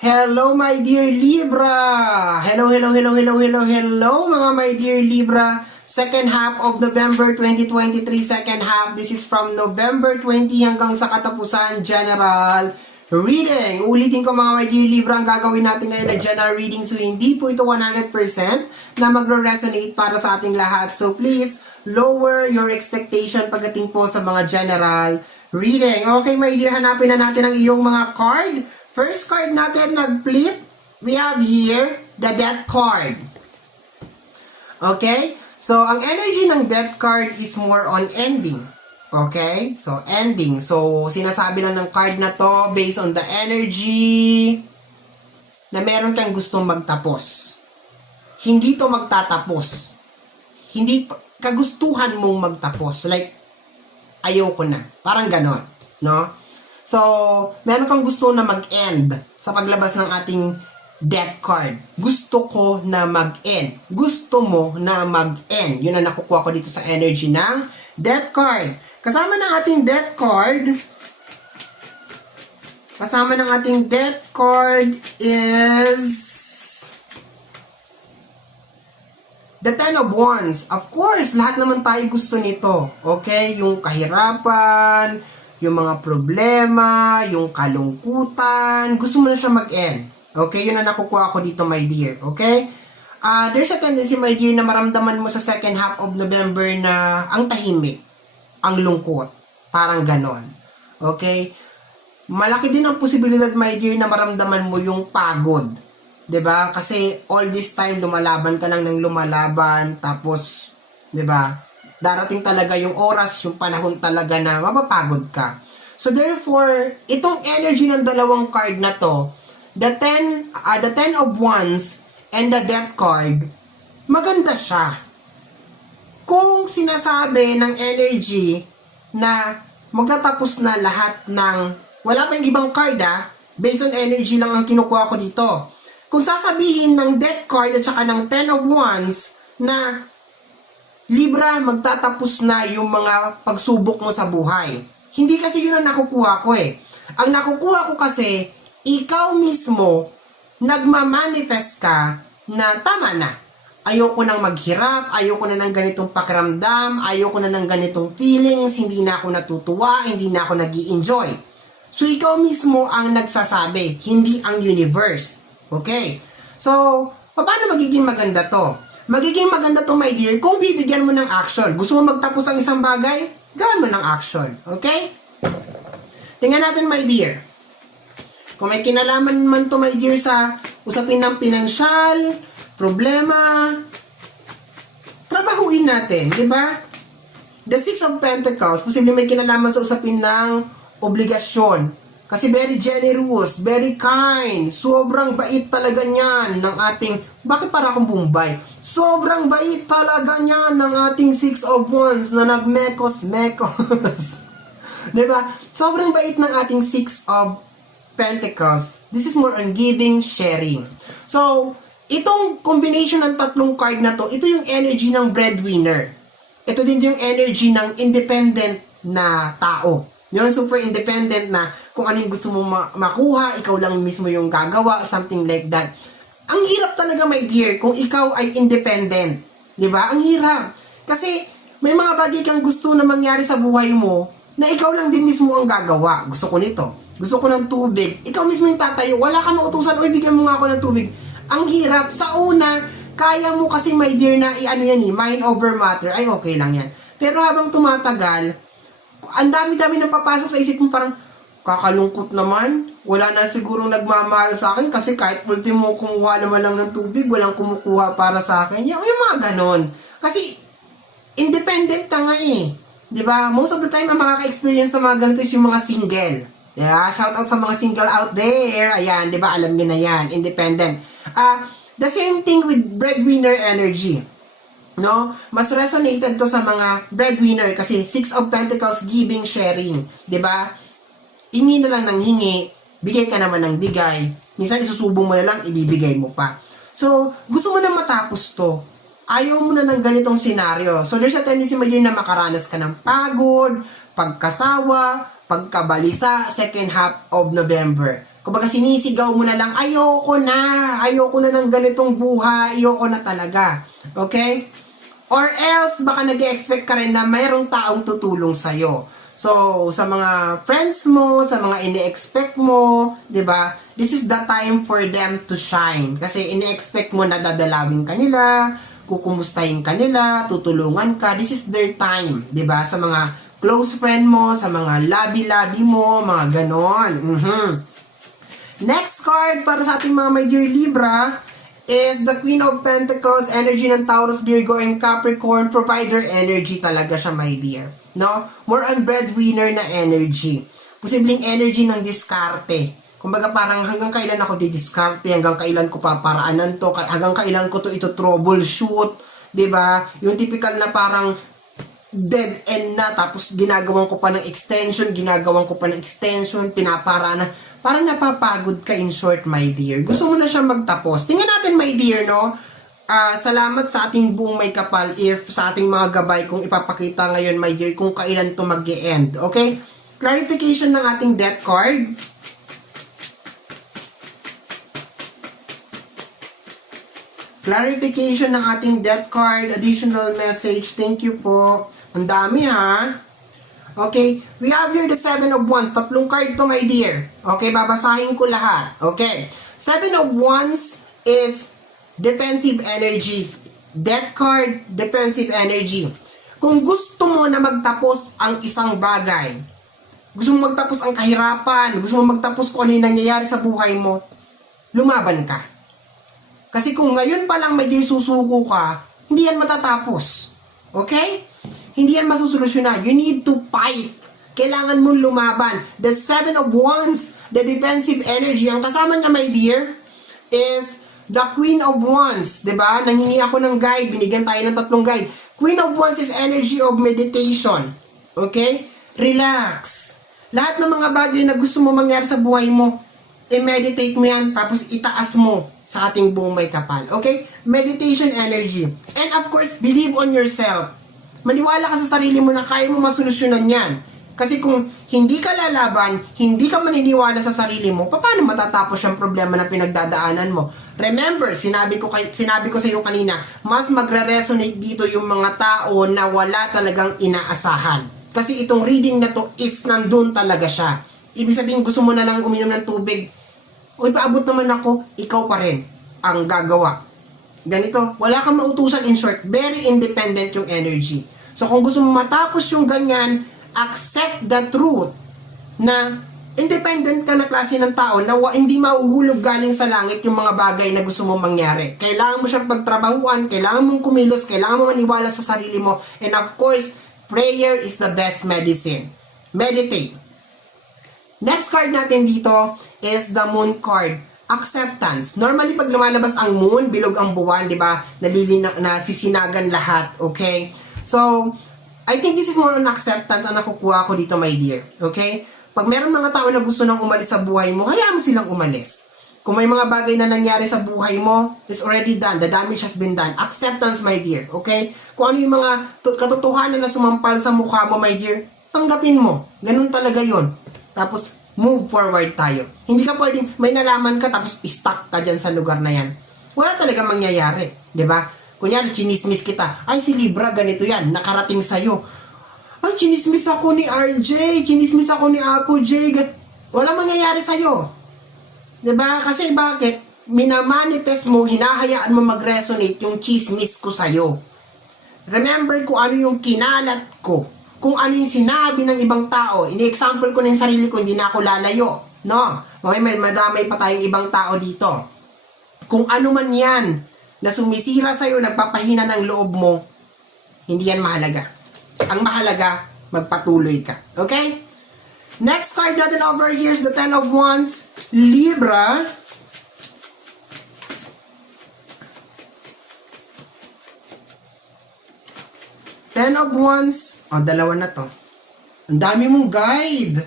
Hello my dear Libra! Hello mga my dear Libra. Second half of November 2023, second half. This is from November 20 hanggang sa katapusan, general reading. Ulitin ko mga my dear Libra, ang gagawin natin ngayon na general reading. So hindi po ito 100% na magre-resonate para sa ating lahat. So please, lower your expectation pagdating po sa mga general reading. Okay my dear, hanapin na natin ang iyong mga card. First card natin, nag-flip. We have here, the Death card. Okay? So, ang energy ng Death card is more on ending. Okay? So, ending. So, sinasabi lang ng card na to, based on the energy, na meron kang gustong magtapos. Hindi to magtatapos. Hindi, kagustuhan mong magtapos. Like, ayoko na. Parang ganon. No? So, meron kang gusto na mag-end sa paglabas ng ating Death card. Gusto ko na mag-end. Gusto mo na mag-end. Yun ang nakukuha ko dito sa energy ng Death card. Kasama ng ating Death card is the Ten of Wands. Of course, lahat naman tayo gusto nito. Okay? Yung kahirapan, yung mga problema, yung kalungkutan, gusto mo na siya mag-end. Okay? Yun ang nakukuha ko dito, my dear. Okay? There's a tendency, my dear, na maramdaman mo sa second half of November na ang tahimik, ang lungkot. Parang ganon. Okay? Malaki din ang posibilidad, my dear, na maramdaman mo yung pagod. 'Di ba? Kasi all this time, lumalaban ka lang ng lumalaban, tapos, 'di ba? Darating talaga yung oras, yung panahon talaga na mapapagod ka. So therefore, itong energy ng dalawang card na to, the Ten of Wands and the Death card, maganda siya. Kung sinasabi ng energy na magtatapos na lahat ng, wala pa yung ibang card based on energy lang ang kinukuha ko dito. Kung sasabihin ng Death card at saka ng Ten of Wands na Libra, magtatapos na yung mga pagsubok mo sa buhay. Hindi kasi yun ang nakukuha ko eh. Ang nakukuha ko kasi, ikaw mismo, nagmamanifest ka na tama na. Ayoko nang maghirap, ayoko na ng ganitong pakiramdam, ayoko na ng ganitong feelings, hindi na ako natutuwa, hindi na ako nag-i-enjoy. So, ikaw mismo ang nagsasabi, hindi ang universe. Okay? So, paano magiging maganda to? Magiging maganda to, my dear, kung bibigyan mo ng action. Gusto mo magtapos ang isang bagay? Gawin mo ng action. Okay? Tingnan natin, my dear. Kung may kinalaman man to, my dear, sa usapin ng pinansyal, problema, trabahuin natin, di ba? The Six of Pentacles, posibleng may kinalaman sa usapin ng obligasyon. Kasi very generous, very kind, sobrang bait talaga niyan ng ating, bakit para akong Bombay? Sobrang bait talaga niyan ng ating Six of Wands na nagmekos-mekos. Diba? Sobrang bait ng ating Six of Pentacles. This is more on giving, sharing. So, itong combination ng tatlong card na to, ito yung energy ng breadwinner. Ito din yung energy ng independent na tao. Yun, super independent na kung ano yung gusto mong makuha, ikaw lang mismo yung gagawa, something like that. Ang hirap talaga, my dear, kung ikaw ay independent. Diba? Ang hirap. Kasi may mga bagay kang gusto na mangyari sa buhay mo na ikaw lang din mismo ang gagawa. Gusto ko nito. Gusto ko ng tubig. Ikaw mismo yung tatayo. Wala kang mautusan, oy, bigyan mo nga ako ng tubig. Ang hirap. Sa una, kaya mo kasi, my dear, na mind over matter. Ay, okay lang yan. Pero habang tumatagal, ang dami-dami nang papasok sa isip mo, parang kakalungkot naman. Wala na sigurong nagmamahal sa akin kasi kahit ultimo kumuha naman lang ng tubig, walang kumukuha para sa akin. Yung mga ganon. Kasi independent ka nga eh. Diba? Most of the time, ang makaka-experience sa mga ganito is yung mga single. Yeah, shout out sa mga single out there. Ayan, diba? Alam niyo na yan. Independent. The same thing with breadwinner energy. No? Mas resonated to sa mga breadwinner kasi Six of Pentacles, giving, sharing. 'Di ba? Hingi na lang ng hingi, bigay ka naman ng bigay. Minsan isusubong mo na lang, ibibigay mo pa. So, gusto mo na matapos to. Ayaw mo na ng ganitong senaryo. So, there's a tendency na makaranas ka ng pagod, pagkasawa, pagkabalisa, second half of November. Kumbaga sinisigaw mo na lang, ayoko na ng ganitong buhay, ayoko na talaga. Okay? Or else, baka nag-expect ka rin na mayroong taong tutulong sa'yo. So, sa mga friends mo, sa mga ini-expect mo, 'di ba? This is the time for them to shine. Kasi ini-expect mo na dadalawin ka nila, kukumustahin ka nila, tutulungan ka. This is their time, 'di ba? Sa mga close friend mo, sa mga labi-labi mo, mga ganon. Next card para sa ating mga my dear Libra is the Queen of Pentacles, energy ng Taurus, Virgo, and Capricorn. Provider energy talaga siya, my dear. No? More on breadwinner na energy. Posibleng energy ng diskarte. Kumbaga parang hanggang kailan ako didiskarte, hanggang kailan ko paparaanan to, hanggang kailan ko to ito troubleshoot, 'di ba? Yung typical na parang dead end na, tapos ginagawan ko pa ng extension, pinapara na. Parang napapagod ka, in short, my dear. Gusto mo na siya magtapos. Tingnan natin, my dear, no? Salamat sa ating buong may kapal if sa ating mga gabay kung ipapakita ngayon, my dear, kung kailan to mag-e-end. Okay? Clarification ng ating death card. Clarification ng ating death card. Additional message. Thank you po. Ang dami, ha? Okay, we have here the 7 of Wands. Tatlong card to, my dear. Okay, babasahin ko lahat. Okay, 7 of Wands is defensive energy. Death card, defensive energy. Kung gusto mo na magtapos ang isang bagay, gusto mo magtapos ang kahirapan, gusto mo magtapos kung ano yung nangyayari sa buhay mo, lumaban ka. Kasi kung ngayon pa lang may susuko ka, hindi yan matatapos. Okay? Hindi yan masusolusyonan. You need to fight. Kailangan mong lumaban. The 7 of Wands, the defensive energy, ang kasama niya, my dear, is the Queen of Wands. Diba? Nanghingi ako ng guide. Binigyan tayo ng 3 guide. Queen of Wands is energy of meditation. Okay? Relax. Lahat ng mga bagay na gusto mo mangyari sa buhay mo, i-meditate mo yan, tapos itaas mo sa ating buong may kapal. Okay? Meditation energy. And of course, believe on yourself. Maniwala ka sa sarili mo na kaya mo masolusyonan yan. Kasi kung hindi ka lalaban, hindi ka maniniwala sa sarili mo, paano matatapos yung problema na pinagdadaanan mo? Remember, sinabi ko sa iyo kanina, mas magre-resonate dito yung mga tao na wala talagang inaasahan. Kasi itong reading na to is nandun talaga siya. Ibig sabihin, gusto mo na lang uminom ng tubig. Uy, paabot naman ako, ikaw pa rin ang gagawa. Ganito, wala kang mautusan, in short, very independent yung energy. So kung gusto mo matapos yung ganyan, accept the truth na independent ka na klase ng tao na hindi mahuhulog galing sa langit yung mga bagay na gusto mong mangyari. Kailangan mo siyang pagtrabahuan, kailangan mong kumilos, kailangan mong maniwala sa sarili mo, and of course, prayer is the best medicine. Meditate. Next card natin dito is the Moon card. Acceptance. Normally, pag lumalabas ang moon, bilog ang buwan, di ba? Nasisinagan lahat, okay? So, I think this is more on acceptance ang nakukuha ko dito, my dear. Okay? Pag meron mga tao na gusto nang umalis sa buhay mo, hayaan mo silang umalis. Kung may mga bagay na nangyari sa buhay mo, it's already done. The damage has been done. Acceptance, my dear. Okay? Kung ano yung mga katotohanan na sumampal sa mukha mo, my dear, tanggapin mo. Ganun talaga yon. Tapos, move forward tayo. Hindi ka pwedeng, may nalaman ka tapos stuck ka dyan sa lugar na yan. Wala talaga mangyayari. Diba? Kunyari, chinismis kita. Ay, si Libra, ganito yan. Nakarating sa'yo. Ay, chinismis ako ni RJ. Chinismis ako ni Apo J. Wala mangyayari sa'yo. Diba? Kasi bakit? Minamanifest mo, hinahayaan mo mag-resonate yung chismis ko sa'yo. Remember kung ano yung kinalat ko. Kung ano yung sinabi ng ibang tao. Ini-example ko na yung sarili ko, hindi na ako lalayo. No? May madamay pa tayong ibang tao dito. Kung ano man yan na sumisira sa'yo, nagpapahina ng loob mo, hindi yan mahalaga. Ang mahalaga, magpatuloy ka. Okay? Next card natin over here is the 10 of Wands. Libra. Ten of Wands. O, dalawa na to. Ang dami mong guide.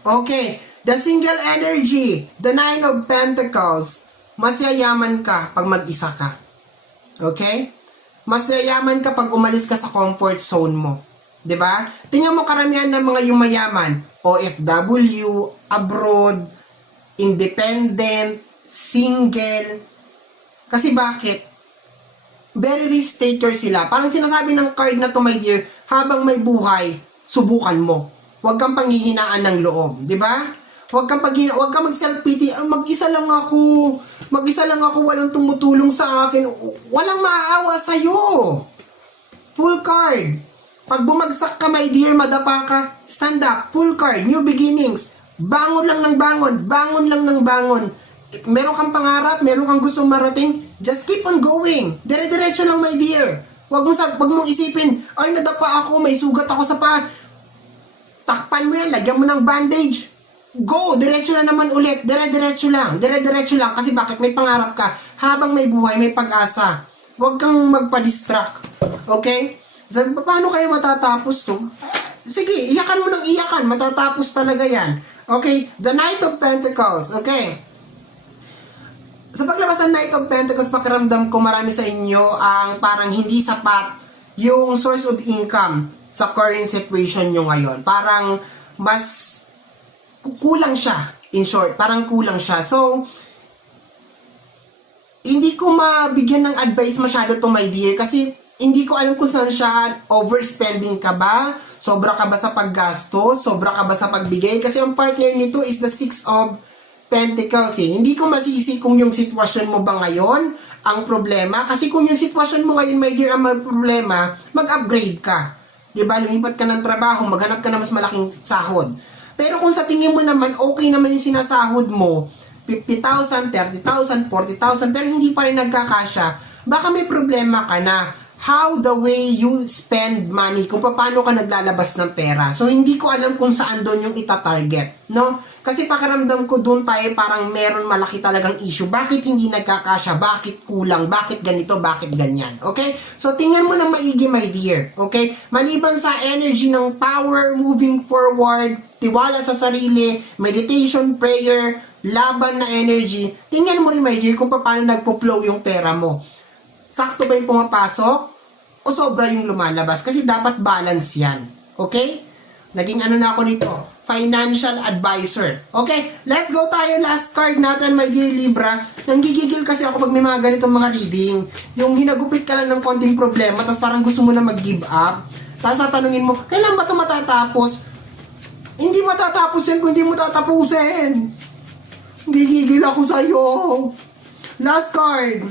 Okay. The single energy. The 9 of Pentacles. Mas yayaman ka pag mag-isa ka. Okay? Mas yayaman ka pag umalis ka sa comfort zone mo. 'Di ba? Tingnan mo karamihan ng mga yumayaman, OFW, abroad, independent, single. Kasi bakit? Very risk taker sila. Parang sinasabi ng card na to, my dear, habang may buhay, subukan mo. Huwag kang panghihinaan ng loob, di ba? Huwag kang mag-self-pity. Mag-isa lang ako. Walang tumutulong sa akin. Walang maaawa sa'yo. Full card. Pag bumagsak ka, my dear, madapa ka, stand up. Full card. New beginnings. Bangon lang ng bangon. Bangon lang ng bangon. Meron kang pangarap, meron kang gustong marating, just keep on going. Dire-diretso lang, my dear. Wag mong isipin, ay, nadapa ako, may sugat ako sa paa. Takpan mo yan, lagyan mo ng bandage. Go, diretso na naman ulit. Dire-diretso lang. Kasi bakit? May pangarap ka. Habang may buhay, may pag-asa. Huwag kang magpa-distract. Okay? Sabi, paano kayo matatapos to? Sige, iyakan mo ng iyakan. Matatapos talaga yan. Okay? The Knight of Pentacles. Okay? Sa paglabas ng Knight of Pentacles, pakiramdam ko marami sa inyo ang parang hindi sapat yung source of income sa current situation nyo ngayon. Parang mas kulang siya. In short, parang kulang siya. So, hindi ko mabigyan ng advice masyado to, my dear, kasi hindi ko alam kung saan siya. Overspending ka ba? Sobra ka ba sa paggasto? Sobra ka ba sa pagbigay? Kasi ang partner nito is the Six of Pentacles. Hindi ko masisi kung yung sitwasyon mo ba ngayon ang problema. Kasi kung yung sitwasyon mo ngayon, my dear, ang problema, mag-upgrade ka. Diba? Lumipat ka ng trabaho, maghanap ka ng mas malaking sahod. Pero kung sa tingin mo naman, okay naman yung sinasahod mo, 50,000, 30,000, 40,000, pero hindi pa rin nagkakasya, baka may problema ka na how the way you spend money, kung paano ka naglalabas ng pera. So, hindi ko alam kung saan doon yung ita-target, no? Kasi pakiramdam ko doon tayo parang meron malaki talagang issue. Bakit hindi nagkakasya? Bakit kulang? Bakit ganito? Bakit ganyan? Okay? So, tingnan mo na maigi, my dear. Okay? Maliban sa energy ng power, moving forward, tiwala sa sarili, meditation, prayer, laban na energy, tingnan mo rin, my dear, kung paano nagpo-flow yung pera mo. Sakto ba yung pumapasok? O sobra yung lumalabas? Kasi dapat balance yan. Okay? Naging ano na ako nito? Financial advisor. Okay? Let's go tayo. Last card natin, my dear Libra. Nanggigigil kasi ako pag may mga ganitong mga reading. Yung hinagupit ka lang ng konting problema, tapos parang gusto mo na mag-give up. Tapos tatanungin mo, kailan ba ito matatapos? Hindi matatapos yan kung hindi mo tatapusin. Gigigil ako sa'yo. Last card.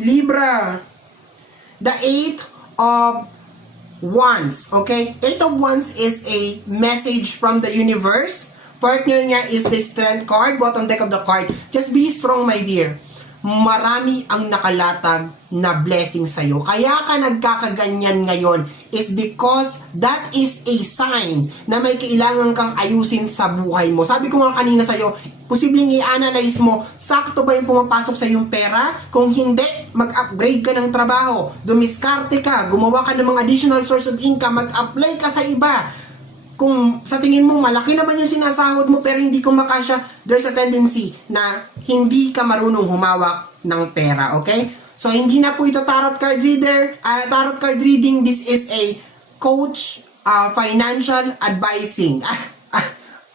Libra. The Eight of Wands. Okay? Eight of Wands is a message from the universe. Partner niya is the Strength card. Bottom deck of the card. Just be strong, my dear. Marami ang nakalatag na blessing sa'yo. Kaya ka nagkakaganyan ngayon is because that is a sign na may kailangan kang ayusin sa buhay mo. Sabi ko nga kanina sa'yo, posibleng i-analyze mo, sakto ba yung pumapasok sa yung pera? Kung hindi, mag-upgrade ka ng trabaho, dumiskarte ka, gumawa ka ng mga additional source of income, mag-apply ka sa iba. Kung sa tingin mo malaki naman yung sinasahod mo pero hindi ko makasya, there's a tendency na hindi ka marunong humawak ng pera, okay? So hindi na po ito tarot card reading. This is a coach financial advising.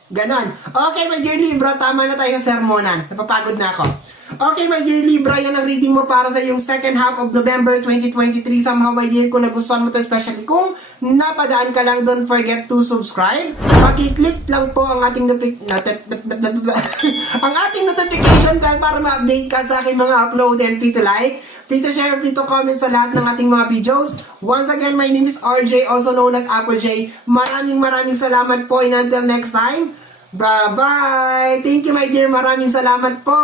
Ganon. Okay, my dear Libra, tama na tayo sa sermonan. Napapagod na ako. Okay, my dear Libra, yan ang reading mo para sa yung second half of November 2023. Somehow, my dear, kung nagustuhan mo to, especially kung napadaan ka lang, don't forget to subscribe. Paki-click lang po ang ating ang ating notification bell para ma-update ka sa aking mga upload, and free to like, free to share, free to comment sa lahat ng ating mga videos. Once again, my name is RJ, also known as Apple J. Maraming salamat po, and until next time, bye-bye! Thank you, my dear. Maraming salamat po!